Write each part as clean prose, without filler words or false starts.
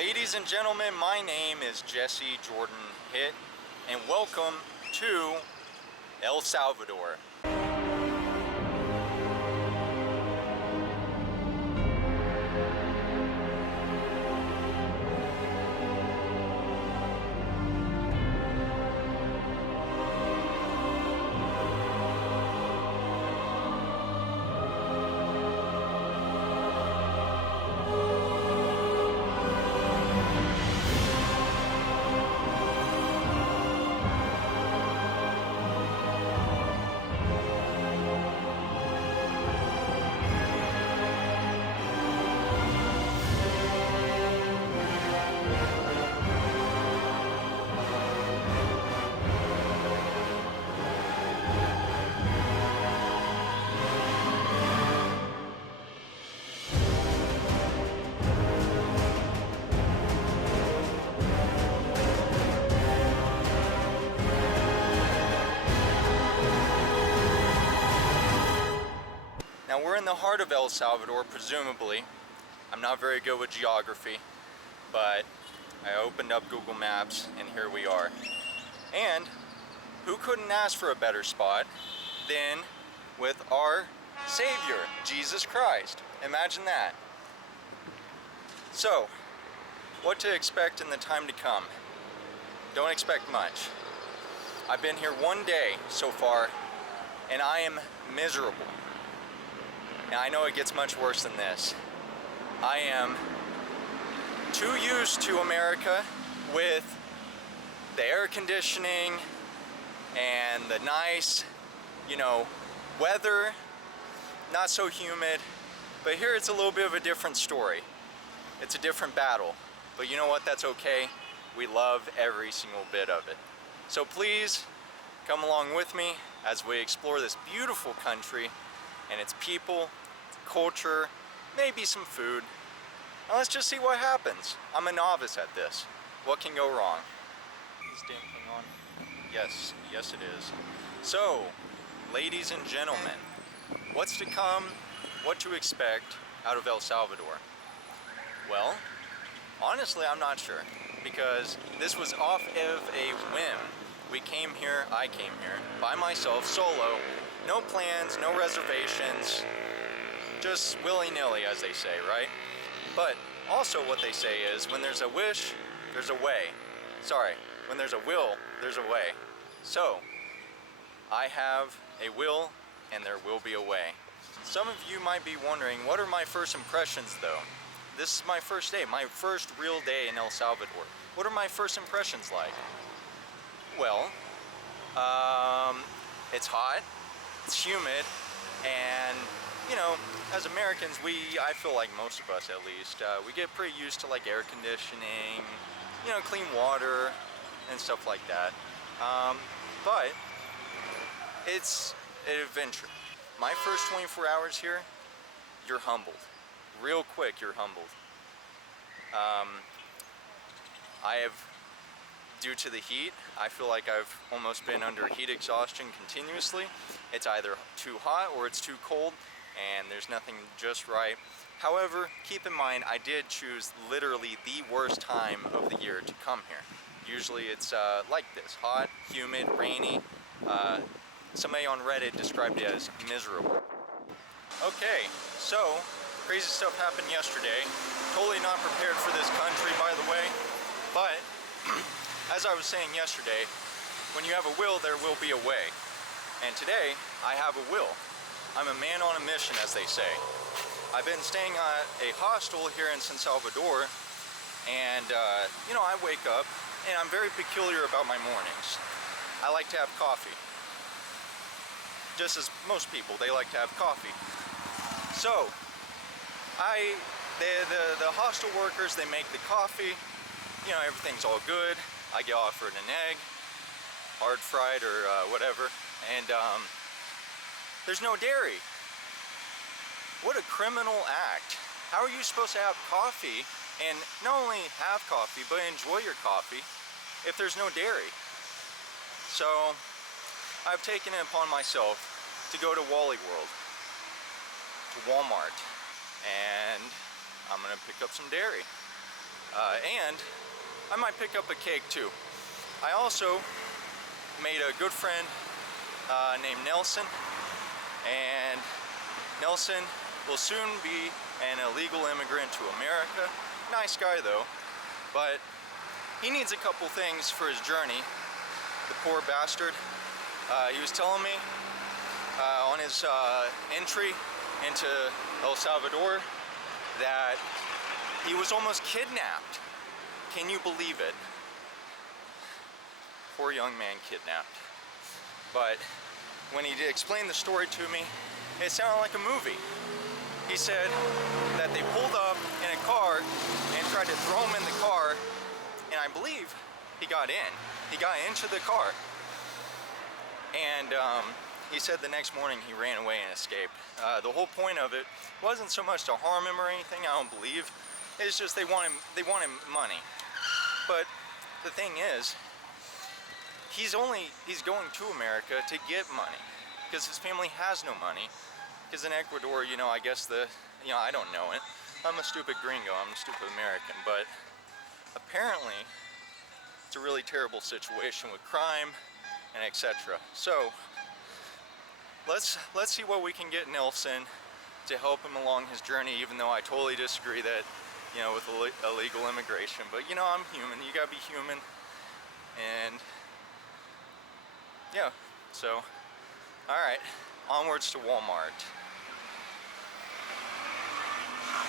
Ladies and gentlemen, my name is Jesse Jordan Hitt, and welcome to El Salvador. Now we're in the heart of El Salvador, presumably. I'm not very good with geography, but I opened up Google Maps and here we are. And who couldn't ask for a better spot than with our Savior, Jesus Christ? Imagine that. So, what to expect in the time to come? Don't expect much. I've been here one day so far and I am miserable. Now I know it gets much worse than this. I am too used to America with the air conditioning and the nice, weather, not so humid. But here it's a little bit of a different story. It's a different battle. But you know what? That's okay. We love every single bit of it. So please come along with me as we explore this beautiful country and its people, its culture, maybe some food. Now let's just see what happens. I'm a novice at this. What can go wrong? Is this damn thing on? Yes, it is. So, ladies and gentlemen, what's to come, what to expect out of El Salvador? Well, honestly, I'm not sure, because this was off of a whim. I came here by myself, solo, no plans, no reservations, just willy-nilly, as they say, right? But also what they say is, when there's a wish, there's a way. Sorry, when there's a will, there's a way. So, I have a will, and there will be a way. Some of you might be wondering, what are my first impressions though? This is my first day, my first real day in El Salvador. What are my first impressions like? Well, it's hot, it's humid, and as Americans, I feel like most of us at least, we get pretty used to like air conditioning, clean water and stuff like that. But it's an adventure. My first 24 hours here, you're humbled. Real quick, you're humbled. Due to the heat, I feel like I've almost been under heat exhaustion continuously. It's either too hot or it's too cold, and there's nothing just right. However, keep in mind, I did choose literally the worst time of the year to come here. Usually it's like this, hot, humid, rainy. Somebody on Reddit described it as miserable. Okay, so crazy stuff happened yesterday. Totally not prepared for this country, by the way, but as I was saying yesterday, when you have a will, there will be a way. And today, I have a will. I'm a man on a mission, as they say. I've been staying at a hostel here in San Salvador, and I wake up, and I'm very peculiar about my mornings. I like to have coffee. Just as most people, they like to have coffee. So, the hostel workers, they make the coffee. Everything's all good. I get offered an egg, hard fried or whatever, and there's no dairy. What a criminal act. How are you supposed to have coffee and not only have coffee, but enjoy your coffee if there's no dairy? So, I've taken it upon myself to go to Wally World, to Walmart, and I'm gonna pick up some dairy. And I might pick up a cake too. I also made a good friend named Nelson, and Nelson will soon be an illegal immigrant to America. Nice guy though, but he needs a couple things for his journey. The poor bastard. He was telling me on his entry into El Salvador that he was almost kidnapped. Can you believe it? Poor young man kidnapped. But when he explained the story to me, it sounded like a movie. He said that they pulled up in a car and tried to throw him in the car, and I believe he got in. He got into the car. And he said the next morning he ran away and escaped. The whole point of it wasn't so much to harm him or anything, I don't believe. It's just they want him money. But the thing is, he's going to America to get money because his family has no money. Because in Ecuador, you know, I guess I don't know it. I'm a stupid gringo, I'm a stupid American, but apparently it's a really terrible situation with crime and etc. So let's see what we can get Nelson to help him along his journey, even though I totally disagree that, you know, with illegal immigration. But you know, I'm human, you gotta be human. And yeah, so alright, onwards to Walmart.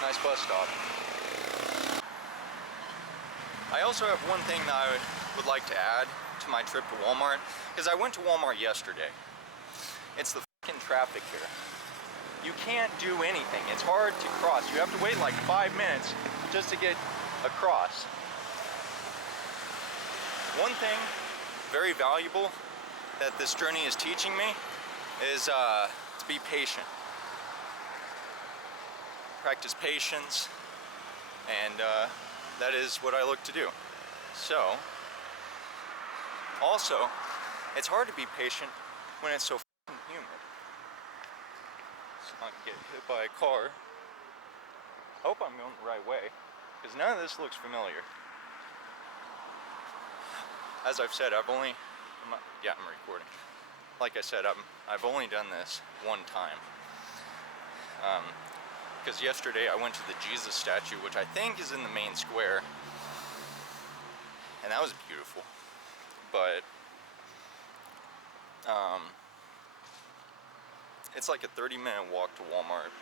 Nice bus stop. I also have one thing that I would like to add to my trip to Walmart, because I went to Walmart yesterday. It's the fucking traffic here. You can't do anything. It's hard to cross. You have to wait like 5 minutes just to get across. One thing very valuable that this journey is teaching me is to be patient. Practice patience, and that is what I look to do. So, also, it's hard to be patient when it's so f***ing humid. So I can get hit by a car. I hope I'm going the right way, because none of this looks familiar. As I've said, I'm recording. Like I said, I've only done this one time. Because yesterday I went to the Jesus statue, which I think is in the main square, and that was beautiful. But it's like a 30-minute walk to Walmart,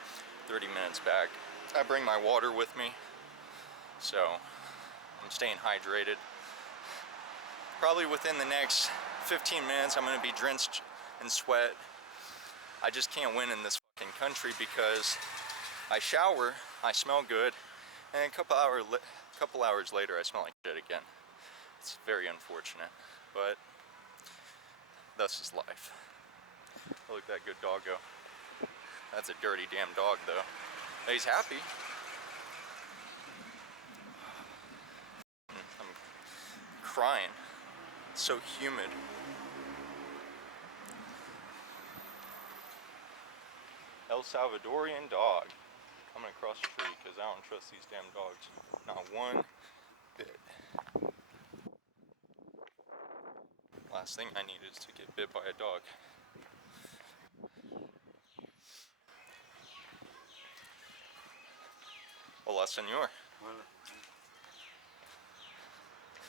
30 minutes back. I bring my water with me, so I'm staying hydrated. Probably within the next 15 minutes I'm going to be drenched in sweat. I just can't win in this fucking country because I shower, I smell good, and a couple hours later I smell like shit again. It's very unfortunate, but thus is life. Look at that good doggo. That's a dirty damn dog though. He's happy. I'm crying. It's so humid. El Salvadorian dog. I'm gonna cross the street because I don't trust these damn dogs. Not one bit. Last thing I need is to get bit by a dog. Hola, senor.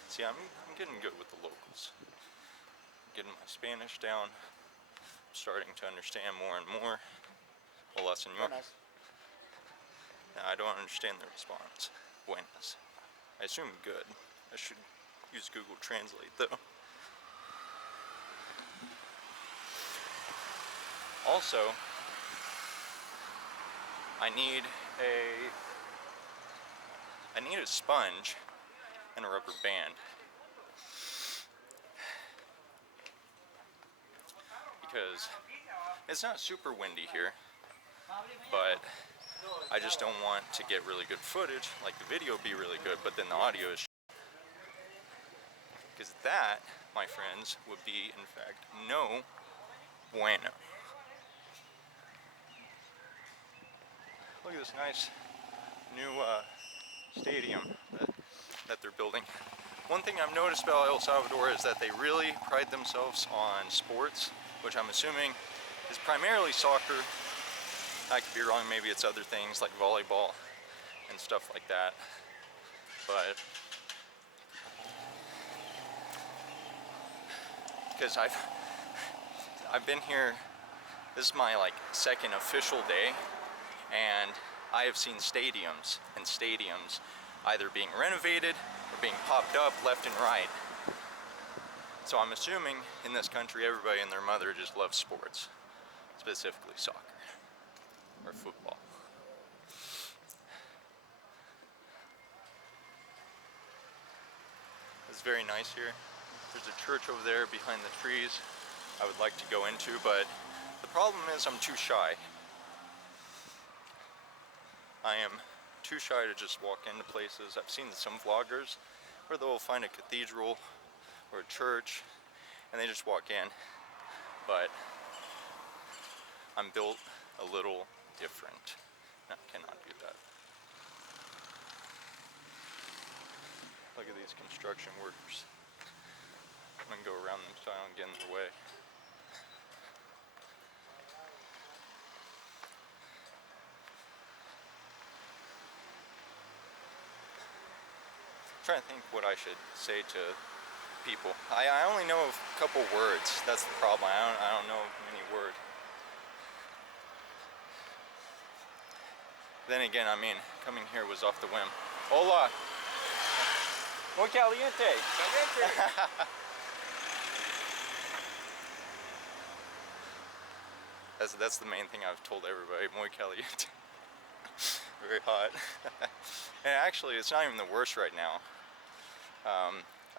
See, I'm getting good with the locals. I'm getting my Spanish down. I'm starting to understand more and more. Hola, senor. Buenas. Now, I don't understand the response. Buenas. I assume good. I should use Google Translate though. Also, I need a sponge and a rubber band. Because it's not super windy here, but I just don't want to get really good footage, like the video be really good, but then the audio is because that, my friends, would be, in fact, no bueno. Look at this nice new stadium that that they're building. One thing I've noticed about El Salvador is that they really pride themselves on sports, which I'm assuming is primarily soccer. I could be wrong, maybe it's other things like volleyball and stuff like that. But because I've been here, this is my like second official day, and I have seen stadiums and stadiums either being renovated or being popped up left and right. So I'm assuming in this country everybody and their mother just loves sports, specifically soccer or football. It's very nice here. There's a church over there behind the trees I would like to go into, but the problem is I'm too shy. I am too shy to just walk into places. I've seen some vloggers where they'll find a cathedral or a church and they just walk in, but I'm built a little different. I cannot do that. Look at these construction workers. I'm gonna go around them so I don't get in their way. I'm trying to think what I should say to people. I only know a couple words. That's the problem. I don't know many words. Then again, I mean, coming here was off the whim. Hola. Muy caliente. Caliente. That's the main thing I've told everybody. Muy caliente. Very hot. And actually, it's not even the worst right now.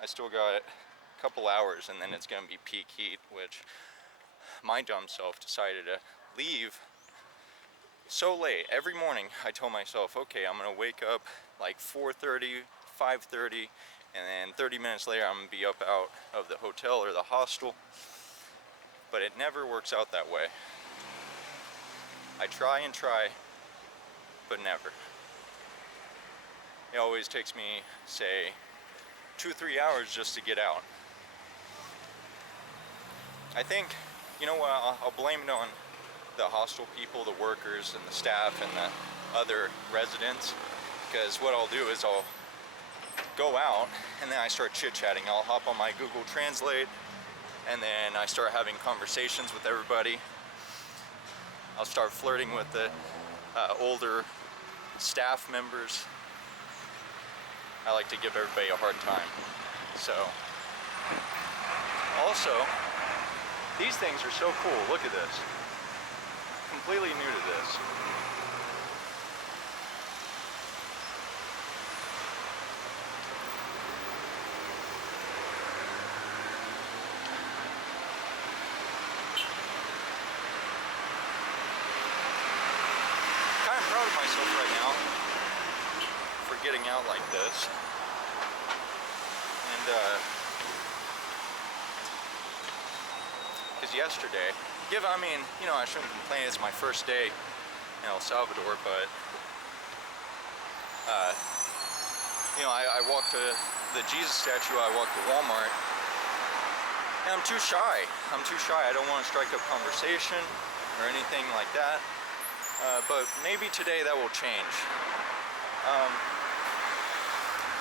I still got a couple hours and then it's gonna be peak heat, which my dumb self decided to leave so late. Every morning I told myself, okay, I'm gonna wake up like 4:30, 5:30, and then 30 minutes later I'm gonna be up out of the hotel or the hostel. But it never works out that way. I try and try, but never. It always takes me, say, 2-3 hours just to get out. I think, you know what, I'll blame it on the hostel people, the workers and the staff and the other residents, because what I'll do is I'll go out and then I start chit-chatting. I'll hop on my Google Translate and then I start having conversations with everybody. I'll start flirting with the older staff members. I like to give everybody a hard time. So, also, these things are so cool. Look at this. Completely new to this. Kind of proud of myself right now for getting out like this. And because yesterday, I mean, you know, I shouldn't complain, it's my first day in El Salvador, but you know, I walked to the Jesus statue, I walked to Walmart, and I'm too shy. I don't want to strike up conversation or anything like that, but maybe today that will change.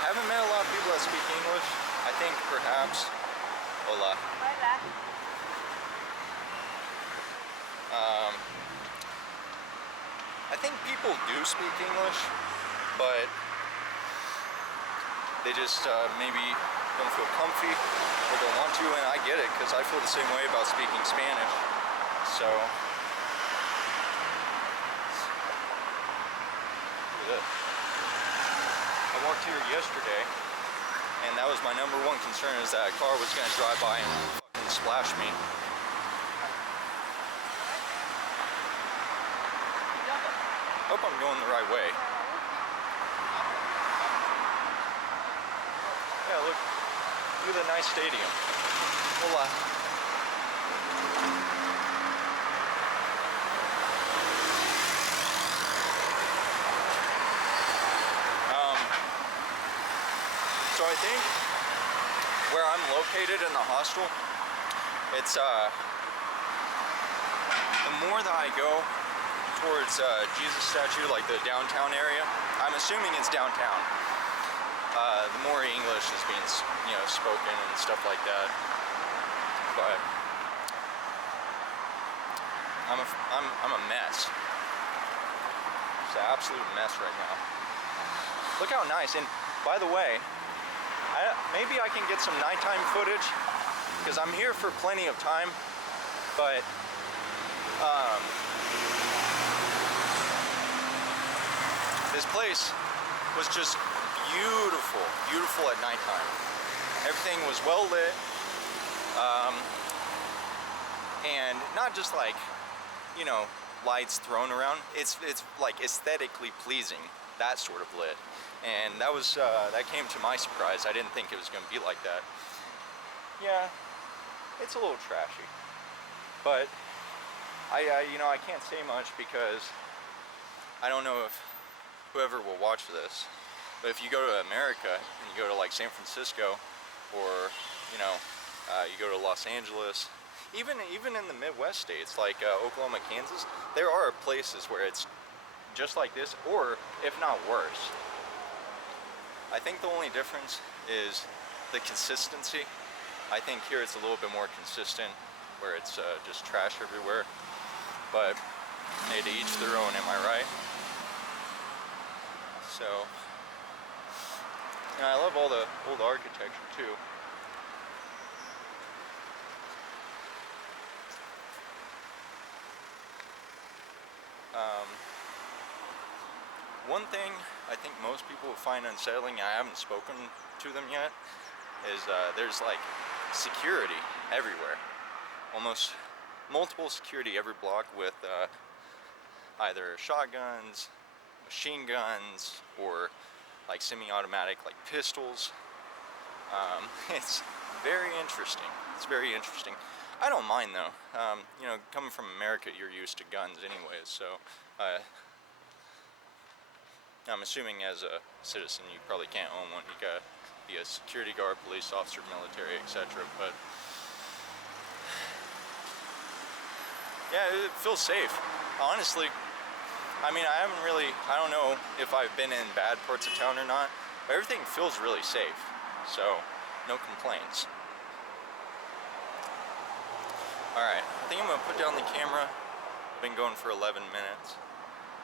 I haven't met a lot of people that speak English. I think perhaps, hola. Hola. I think people do speak English, but they just maybe don't feel comfy or don't want to, and I get it because I feel the same way about speaking Spanish. So, look at this. I walked here yesterday, and that was my number one concern, is that a car was going to drive by and fucking splash me. I hope I'm going the right way. Yeah, look at the nice stadium. Hola. So I think where I'm located in the hostel, it's the more that I go towards Jesus statue, like the downtown area, I'm assuming it's downtown, the more English is being, you know, spoken and stuff like that. But I'm a mess. It's an absolute mess right now. Look how nice. And by the way, maybe I can get some nighttime footage, because I'm here for plenty of time, but this place was just beautiful, beautiful at nighttime. Everything was well lit, and not just like, you know, lights thrown around. It's like aesthetically pleasing, that sort of lit. And that was that came to my surprise. I didn't think it was going to be like that. Yeah, it's a little trashy, but you know, I can't say much because I don't know if whoever will watch this, but if you go to America and you go to like San Francisco, or you know, you go to Los Angeles, even in the Midwest states like Oklahoma, Kansas, there are places where it's just like this, or if not worse. I think the only difference is the consistency. I think here it's a little bit more consistent, where it's just trash everywhere. But hey, to each their own, am I right? So, and I love all the old architecture too. One thing I think most people will find unsettling, I haven't spoken to them yet, is there's like security everywhere. Almost multiple security every block with either shotguns, machine guns, or like semi-automatic like pistols. It's very interesting. It's very interesting. I don't mind though. You know, coming from America, you're used to guns anyways, so I'm assuming as a citizen you probably can't own one. You gotta be a security guard, police officer, military, etc. But yeah, it feels safe. Honestly, I mean, I don't know if I've been in bad parts of town or not, but everything feels really safe. So, no complaints. Alright, I think I'm gonna put down the camera. I've been going for 11 minutes.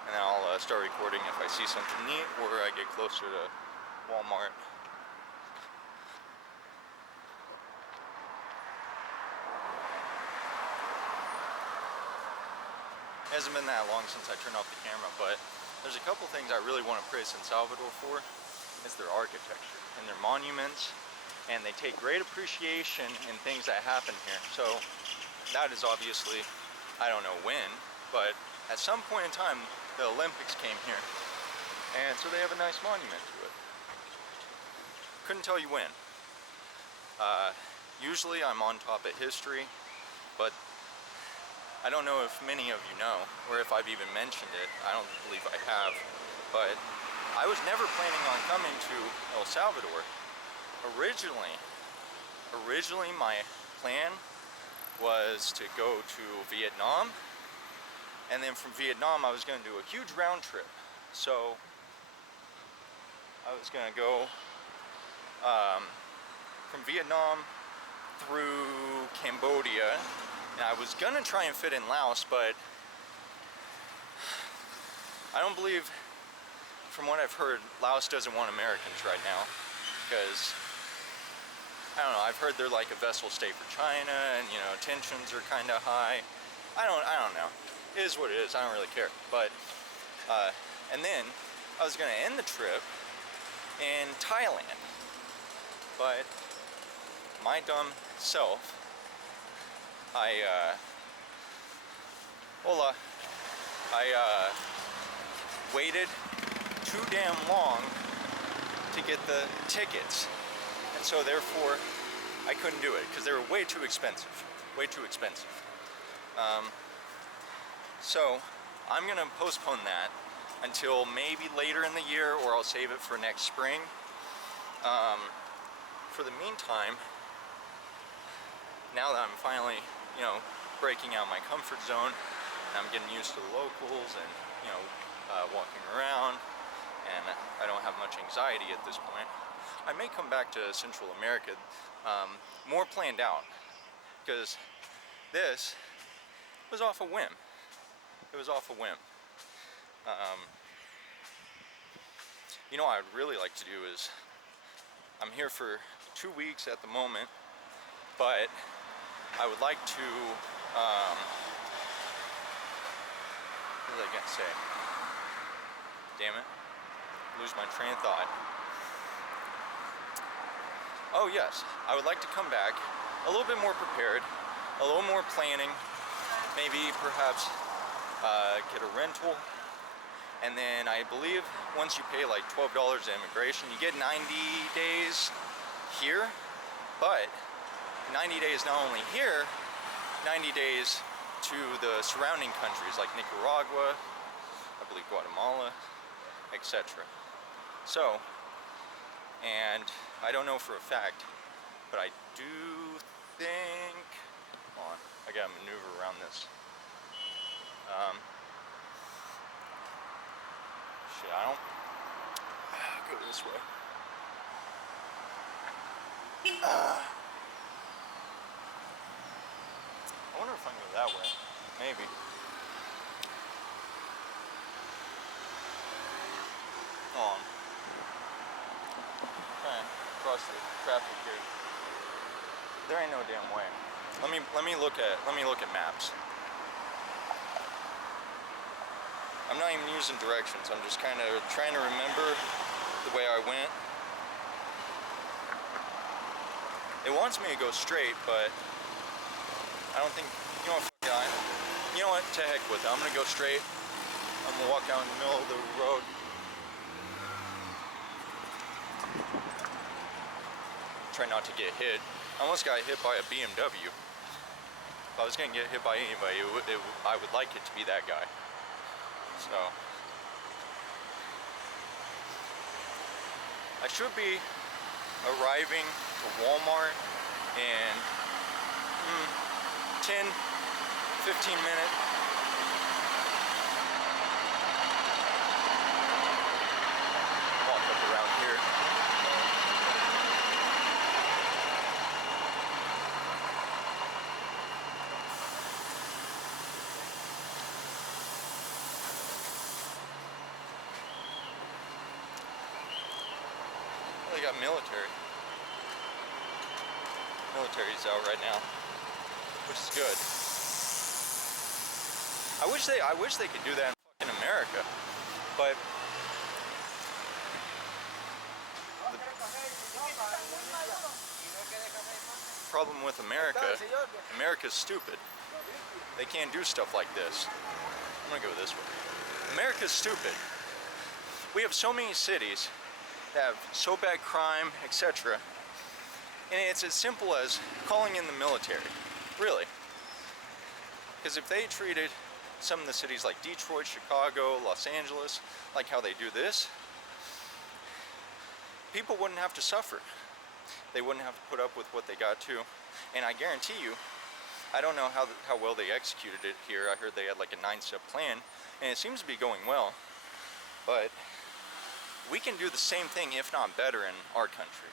And then I'll start recording if I see something neat or I get closer to Walmart. It hasn't been that long since I turned off the camera, but there's a couple things I really want to praise San Salvador for. It's their architecture and their monuments, and they take great appreciation in things that happen here. So that is obviously, I don't know when, but at some point in time, the Olympics came here, and so they have a nice monument to it. Couldn't tell you when. Usually I'm on top of history, but I don't know if many of you know, or if I've even mentioned it. I don't believe I have, but I was never planning on coming to El Salvador. Originally my plan was to go to Vietnam, and then from Vietnam I was going to do a huge round trip. So I was going to go from Vietnam through Cambodia, and I was going to try and fit in Laos, but I don't believe, from what I've heard, Laos doesn't want Americans right now, because I don't know, I've heard they're like a vassal state for China, and you know, tensions are kind of high. I don't know. It is what it is. I don't really care. But and then I was going to end the trip in Thailand, but my dumb self, I waited too damn long to get the tickets, and so therefore I couldn't do it because they were way too expensive. So I'm gonna postpone that until maybe later in the year, or I'll save it for next spring. for the meantime, now that I'm finally, you know, breaking out my comfort zone, and I'm getting used to the locals and, you know, walking around, and I don't have much anxiety at this point, I may come back to Central America, more planned out, because this was off a whim. It was off a whim. You know what I'd really like to do is, I'm here for 2 weeks at the moment, but I would like to, what was I gonna say? Damn it, lose my train of thought. Oh yes, I would like to come back a little bit more prepared, a little more planning, maybe perhaps get a rental, and then I believe once you pay like $12 to immigration, you get 90 days here, but 90 days not only here, 90 days to the surrounding countries like Nicaragua, I believe Guatemala, etc. So, and I don't know for a fact, but I do think, hold on, I gotta maneuver around this. Shit, I don't go this way. I wonder if I can go that way. Maybe. Hold on. Trying to cross the traffic here. There ain't no damn way. Let me look at maps. I'm not even using directions. I'm just kind of trying to remember the way I went. It wants me to go straight, but I don't think, you know what, fuck it, you know what, to heck with it. I'm gonna go straight. I'm gonna walk down the middle of the road. Try not to get hit. I almost got hit by a BMW. If I was gonna get hit by anybody, I would like it to be that guy. So, I should be arriving to Walmart in 10-15 minutes. Walk up around here. They got military. Military's out right now, which is good. I wish they could do that in fucking America, but the problem with America's stupid. They can't do stuff like this. I'm gonna go this way. America's stupid. We have so many cities that have so bad crime, etc. And it's as simple as calling in the military, really. Because if they treated some of the cities like Detroit, Chicago, Los Angeles, like how they do this, people wouldn't have to suffer. They wouldn't have to put up with what they got to. And I guarantee you, I don't know how well they executed it here. I heard they had like a 9-step plan, and it seems to be going well. But we can do the same thing, if not better, in our country.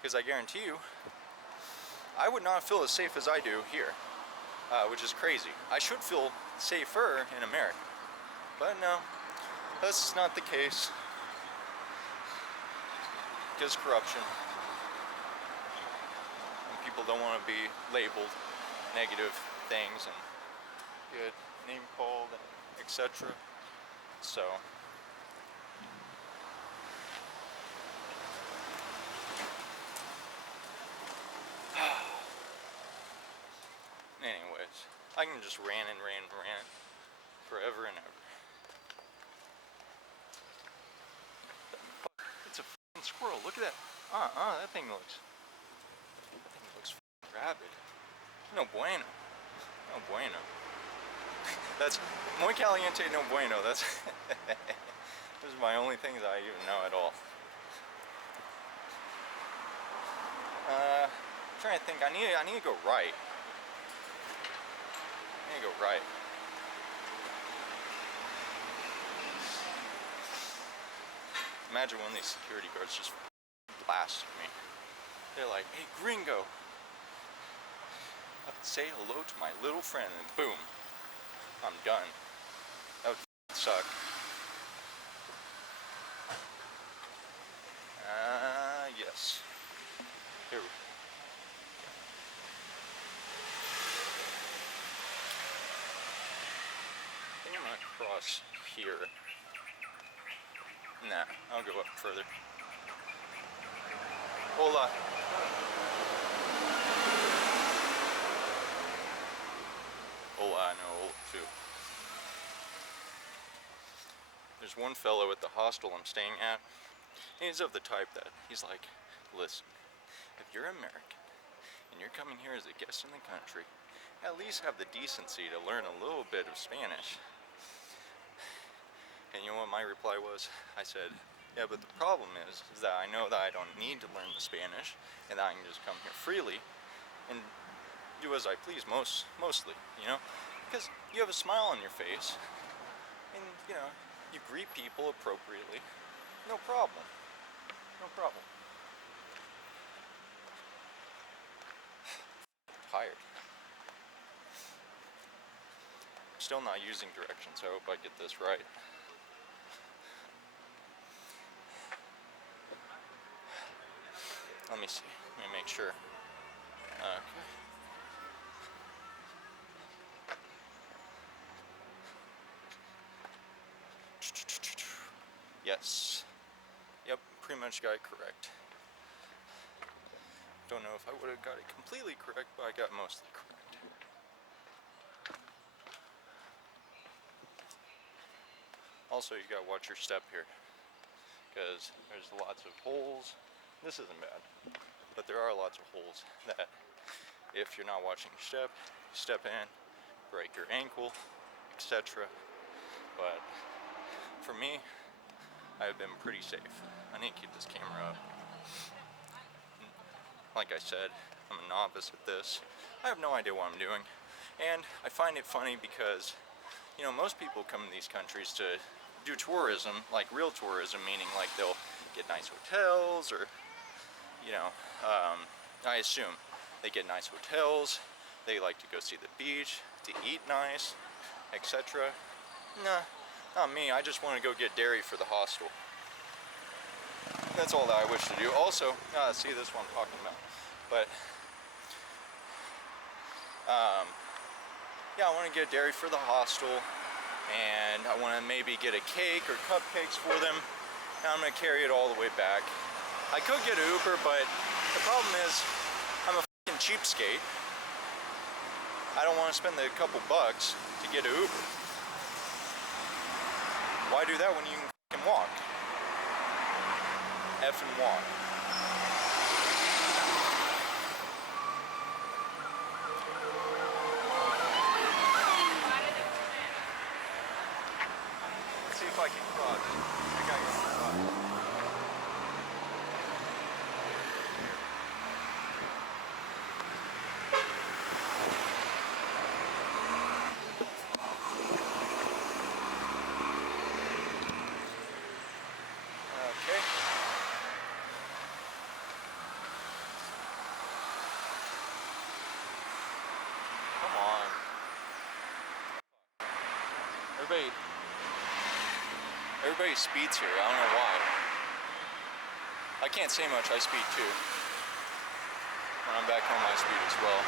Because I guarantee you, I would not feel as safe as I do here, which is crazy. I should feel safer in America, but no, that's not the case. Because corruption, and people don't want to be labeled negative things and get name called and etc. So. Anyways, I can just rant forever and ever. It's a fucking squirrel. Look at that. That thing looks rabid. No bueno. No bueno. That's muy caliente, no bueno. That's those are my only things I even know at all. I think I need to go right. I need to go right. Imagine one of these security guards just blasted me. They're like, "Hey, gringo, say hello to my little friend," and boom, I'm done. That would suck. Yes. Here we go. I think I'm gonna cross here. Nah, I'll go up further. Hola. Hola, I know hola too. There's one fellow at the hostel I'm staying at. He's of the type that he's like, "Listen, if you're American and you're coming here as a guest in the country, at least have the decency to learn a little bit of Spanish." And you know what my reply was? I said, "Yeah, but the problem is that I know that I don't need to learn the Spanish and that I can just come here freely and do as I please mostly, you know? Because you have a smile on your face and, you know, you greet people appropriately. No problem. No problem." Tired. Still not using directions. I hope I get this right. Let me see. Let me make sure. Okay. Yes. Yep, pretty much got it correct. Don't know if I would have got it completely correct, but I got mostly correct. Also, you gotta watch your step here, because there's lots of holes. This isn't bad, but there are lots of holes that if you're not watching your step, you step in, break your ankle, etc. But for me, I've been pretty safe. I need to keep this camera up. Like I said, I'm a novice at this. I have no idea what I'm doing. And I find it funny because, you know, most people come to these countries to do tourism, like real tourism, meaning like they'll get nice hotels or, you know, I assume they get nice hotels, they like to go see the beach, to eat nice, etc. Nah, not me. I just want to go get dairy for the hostel. That's all that I wish to do. Also, see, this is what I'm talking about. But, yeah, I want to get dairy for the hostel, and I want to maybe get a cake or cupcakes for them, and I'm going to carry it all the way back. I could get an Uber, but the problem is I'm a fucking cheapskate. I don't want to spend the couple bucks to get an Uber. Why do that when you can fucking walk? Effing walk. Let's see if I can cross. I gotta get cross. Okay. Come on. Everybody speeds here. I don't know why. I can't say much. I speed too. When I'm back home, I speed as well.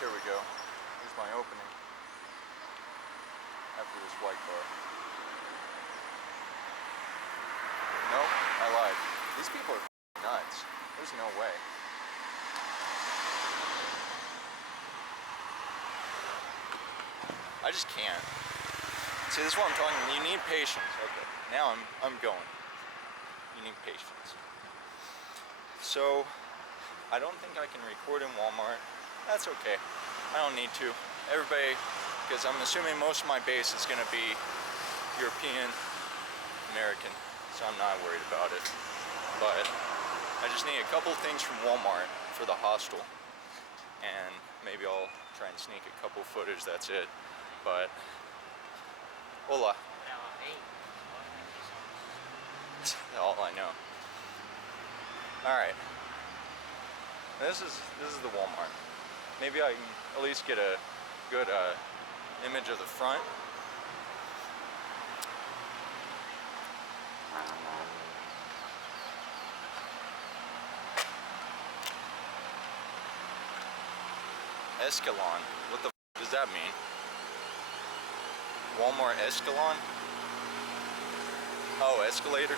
Here we go. Here's my opening. After this white car. Nope, I lied. These people are nuts. There's no way. I just can't. See, this is what I'm talking about. You need patience. Okay, now I'm going. You need patience. So, I don't think I can record in Walmart. That's okay. I don't need to. Everybody, because I'm assuming most of my base is going to be European, American, so I'm not worried about it. But I just need a couple things from Walmart for the hostel, and maybe I'll try and sneak a couple footage, that's it. But hola. All I know. Alright. This is the Walmart. Maybe I can at least get a good image of the front. Escalon. What the f does that mean? Walmart Escalon? Oh, escalator.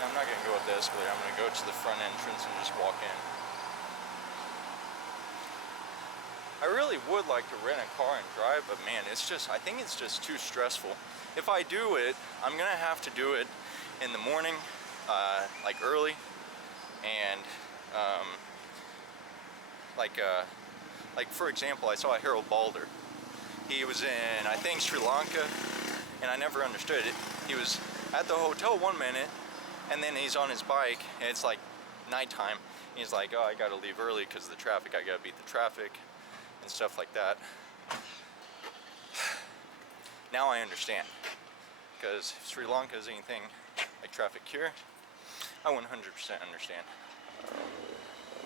I'm not going to go up the escalator, I'm going to go to the front entrance and just walk in. I really would like to rent a car and drive, but man, it's just, I think it's just too stressful. If I do it, I'm going to have to do it in the morning, like early, and like for example, I saw Harold Balder. He was in, I think, Sri Lanka, and I never understood it. He was at the hotel one minute, and then he's on his bike, and it's like nighttime. He's like, oh, I gotta leave early because of the traffic, I gotta beat the traffic, and stuff like that. Now I understand. Because if Sri Lanka is anything like traffic here, I 100% understand.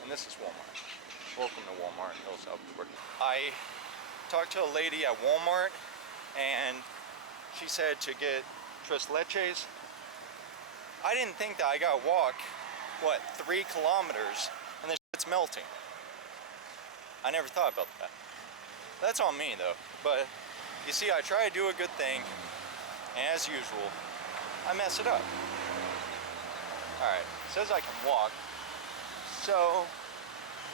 And this is Walmart. Welcome to Walmart in El Salvador. I talked to a lady at Walmart, and she said to get Tres Leches. I didn't think that I gotta walk, what, 3 kilometers, and this shit's melting. I never thought about that. That's on me though. But you see, I try to do a good thing, and as usual, I mess it up. Alright, it says I can walk. So,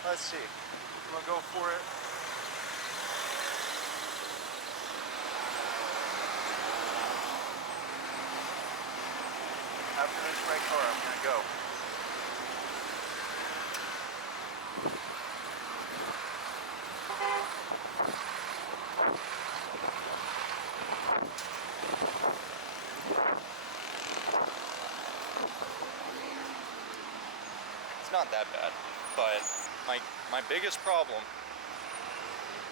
let's see. I'm gonna go for it. After this red car, I'm gonna go. It's not that bad, but my biggest problem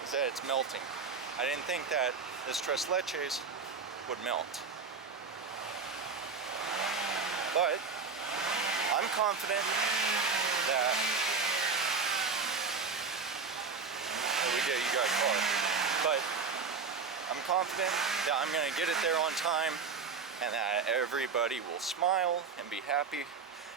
is that it's melting. I didn't think that this Tres Leches would melt. But I'm confident that you got a car. But I'm confident that I'm gonna get it there on time, and that everybody will smile and be happy.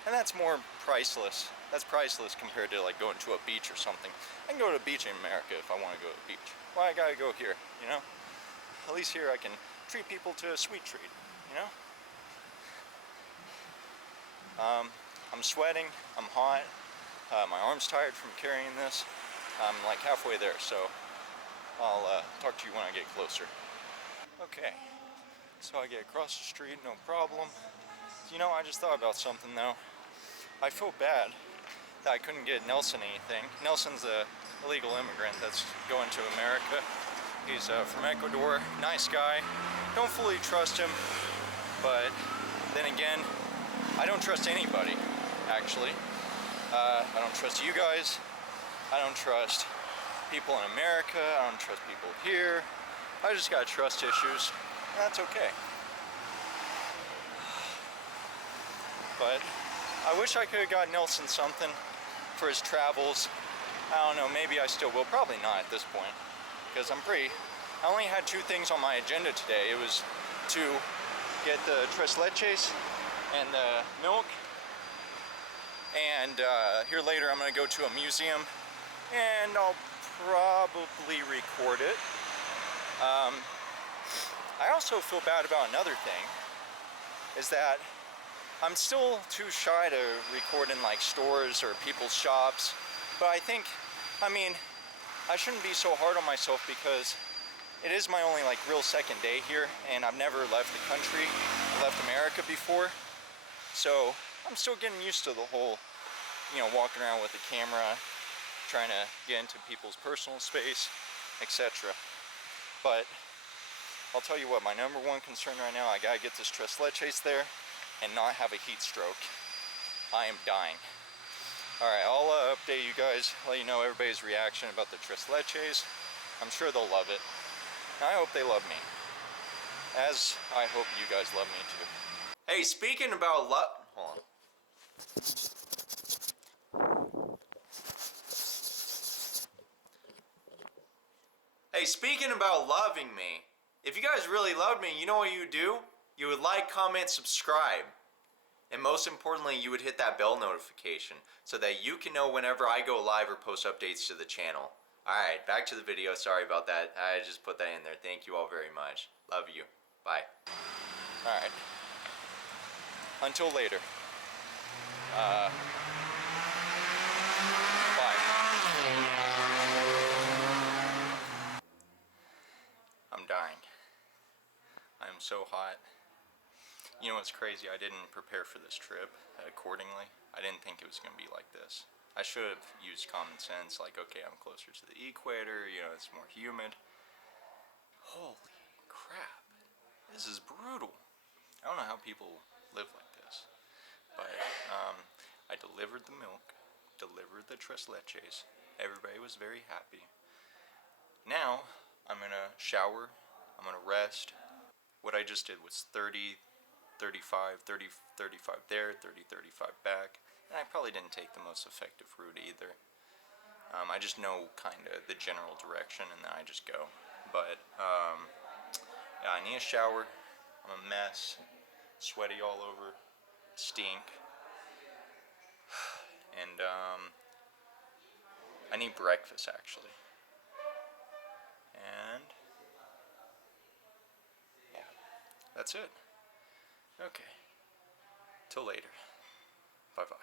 And that's more priceless. That's priceless compared to like going to a beach or something. I can go to a beach in America if I want to go to a beach. Why I gotta go here, you know? At least here I can treat people to a sweet treat, you know? I'm sweating, I'm hot, my arm's tired from carrying this. I'm like halfway there, so I'll talk to you when I get closer. Okay, so I get across the street, no problem. You know, I just thought about something though. I feel bad that I couldn't get Nelson anything. Nelson's a illegal immigrant that's going to America. He's from Ecuador, nice guy. Don't fully trust him, but then again, I don't trust anybody, actually. I don't trust you guys. I don't trust people in America. I don't trust people here. I just got trust issues, and that's okay. But I wish I could have got Nelson something for his travels. I don't know, maybe I still will. Probably not at this point, because I only had 2 things on my agenda today. It was to get the Tres Leches and the milk, and here later I'm going to go to a museum, and I'll probably record it. I also feel bad about another thing, is that I'm still too shy to record in like stores or people's shops, but I mean, I shouldn't be so hard on myself because it is my only like real second day here, and I've never left the country. I left America before. So I'm still getting used to the whole, walking around with a camera, trying to get into people's personal space, etc. But I'll tell you what, my number one concern right now, I gotta get this Tres Leches there and not have a heat stroke. I am dying. Alright, I'll update you guys, let you know everybody's reaction about the Tres Leches. I'm sure they'll love it. And I hope they love me, as I hope you guys love me too. Hey, speaking about hold on. Hey, speaking about loving me, if you guys really loved me, you know what you would do? You would like, comment, subscribe. And most importantly, you would hit that bell notification so that you can know whenever I go live or post updates to the channel. Alright, back to the video. Sorry about that. I just put that in there. Thank you all very much. Love you. Bye. Alright. Until later. Bye. I'm dying. I'm so hot. You know what's crazy? I didn't prepare for this trip accordingly. I didn't think it was going to be like this. I should have used common sense, like, okay, I'm closer to the equator, it's more humid. Holy crap. This is brutal. I don't know how people live like this. But I delivered the milk, delivered the Tres Leches. Everybody was very happy. Now, I'm going to shower, I'm going to rest. What I just did was 30, 35, 30, 35 there, 30, 35 back. And I probably didn't take the most effective route either. I just know kind of the general direction and then I just go. But, yeah, I need a shower. I'm a mess. Sweaty all over. Stink. And, I need breakfast actually. And, yeah, that's it. Okay. Till later. Bye-bye.